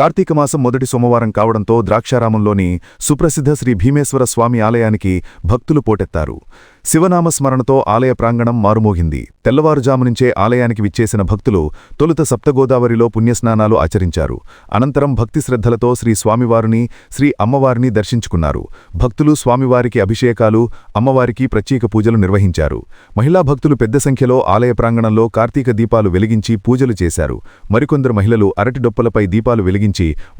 కార్తీక మాసం మొదటి సోమవారం కావడంతో ద్రాక్షారామంలోని సుప్రసిద్ధ శ్రీ భీమేశ్వర స్వామి ఆలయానికి భక్తులు పోటెత్తారు. శివనామస్మరణతో ఆలయ ప్రాంగణం మారుమోగింది. తెల్లవారుజామునుంచే ఆలయానికి విచ్చేసిన భక్తులు తొలుత సప్తగోదావరిలో పుణ్యస్నానాలు ఆచరించారు. అనంతరం భక్తి శ్రద్ధలతో శ్రీ స్వామివారిని, శ్రీ అమ్మవారిని దర్శించుకున్నారు. భక్తులు స్వామివారికి అభిషేకాలు, అమ్మవారికి ప్రత్యేక పూజలు నిర్వహించారు. మహిళా భక్తులు పెద్ద సంఖ్యలో ఆలయ ప్రాంగణంలో కార్తీక దీపాలు వెలిగించి పూజలు చేశారు. మరికొందరు మహిళలు అరటి డొప్పలపై దీపాలు వెలిగించి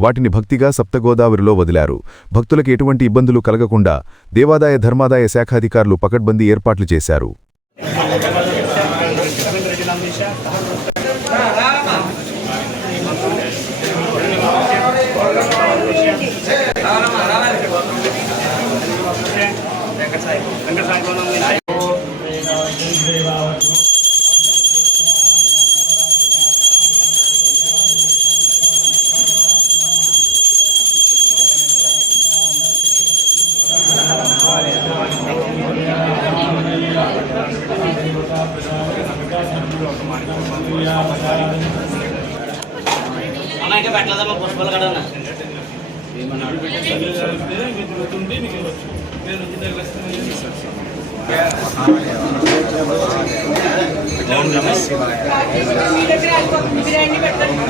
వాటిని భక్తిగా సప్తగోదావరిలో వదిలారు. భక్తులకు ఎటువంటి ఇబ్బందులు కలగకుండా దేవాదాయ ధర్మాదాయ శాఖాధికారులు పకడ్బందీ ఏర్పాట్లు చేశారు. ఇంకా పెట్టలేదమ్మా పుష్పాలు కదా బిర్యానీ పెట్టండి.